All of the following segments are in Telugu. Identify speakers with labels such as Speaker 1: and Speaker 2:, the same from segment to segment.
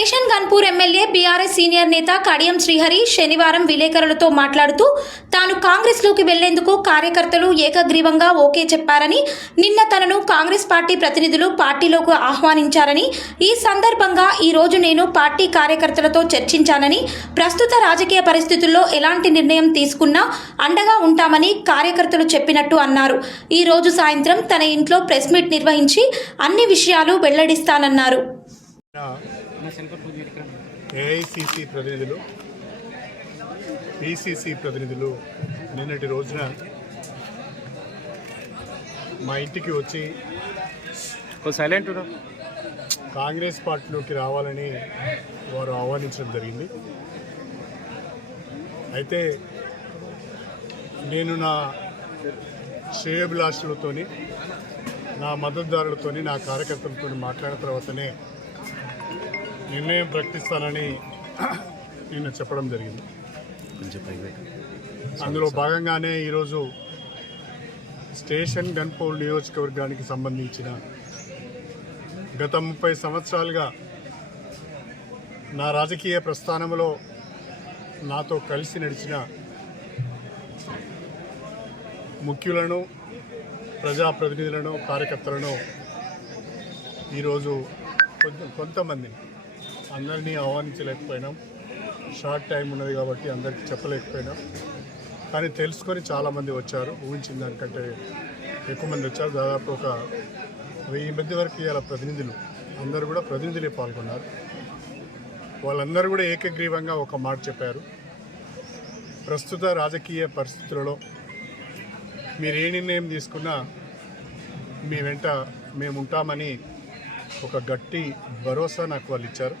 Speaker 1: హిందూపూర్ ఎమ్మెల్యే బీఆర్ఎస్ సీనియర్ నేత కడియం శ్రీహరి శనివారం విలేకరులతో మాట్లాడుతూ తాను కాంగ్రెస్లోకి వెళ్ళేందుకు కార్యకర్తలు ఏకగ్రీవంగా ఓకే చెప్పారని నిన్న తనను కాంగ్రెస్ పార్టీ ప్రతినిధులు పార్టీలోకి ఆహ్వానించారని ఈ సందర్భంగా ఈరోజు నేను పార్టీ కార్యకర్తలతో చర్చించానని ప్రస్తుత రాజకీయ పరిస్థితుల్లో ఎలాంటి నిర్ణయం తీసుకున్నా అండగా ఉంటామని కార్యకర్తలు చెప్పినట్టు అన్నారు. ఈ రోజు సాయంత్రం తన ఇంట్లో ప్రెస్ మీట్ నిర్వహించి అన్ని విషయాలు వెల్లడిస్తానన్నారు.
Speaker 2: ఏఐసిసి ప్రతినిధులు పిసిసి ప్రతినిధులు నిన్నటి రోజున మా ఇంటికి వచ్చి
Speaker 3: సైలెంట్
Speaker 2: కాంగ్రెస్ పార్టీలోకి రావాలని వారు ఆహ్వానించడం జరిగింది. అయితే నేను నా శ్రేయభిలాషులతోని నా మద్దతుదారులతోని నా కార్యకర్తలతో మాట్లాడిన తర్వాతనే నిర్ణయం ప్రకటిస్తానని నిన్న చెప్పడం జరిగింది. అందులో భాగంగానే ఈరోజు స్టేషన్ గన్పౌల్ నియోజకవర్గానికి సంబంధించిన గత ముప్పై సంవత్సరాలుగా నా రాజకీయ ప్రస్థానంలో నాతో కలిసి నడిచిన ముఖ్యులను ప్రజాప్రతినిధులను కార్యకర్తలను ఈరోజు కొంత కొంతమంది అందరినీ ఆహ్వానించలేకపోయినాం. షార్ట్ టైం ఉన్నది కాబట్టి అందరికీ చెప్పలేకపోయినాం. కానీ తెలుసుకొని చాలామంది వచ్చారు. ఊహించిన దానికంటే ఎక్కువ మంది వచ్చారు. దాదాపు ఒక వెయ్యి మంది వరకు ఇవాళ ప్రతినిధులు. అందరూ కూడా ప్రతినిధులే పాల్గొన్నారు. వాళ్ళందరూ కూడా ఏకగ్రీవంగా ఒక మాట చెప్పారు. ప్రస్తుత రాజకీయ పరిస్థితులలో మీరు ఏ నిర్ణయం తీసుకున్నా మీ వెంట మేము ఉంటామని ఒక గట్టి భరోసా నాకు వాళ్ళు ఇచ్చారు.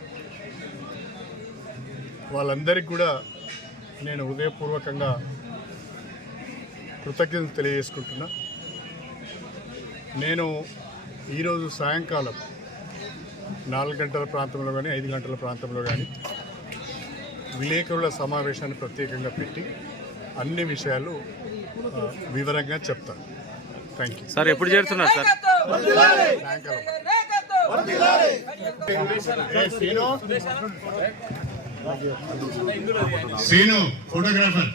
Speaker 2: వాళ్ళందరికీ కూడా నేను హృదయపూర్వకంగా కృతజ్ఞతలు తెలియజేసుకుంటున్నా. నేను ఈరోజు సాయంకాలం నాలుగు గంటల ప్రాంతంలో కానీ ఐదు గంటల ప్రాంతంలో కానీ విలేకరుల సమావేశాన్ని ప్రత్యేకంగా పెట్టి అన్ని విషయాలు వివరంగా చెప్తాను థ్యాంక్ యూ
Speaker 3: సార్ ఎప్పుడు చేరుతున్నారు సార్?
Speaker 2: సాయంకాలం? శ్రీను ఫోటోగ్రాఫర్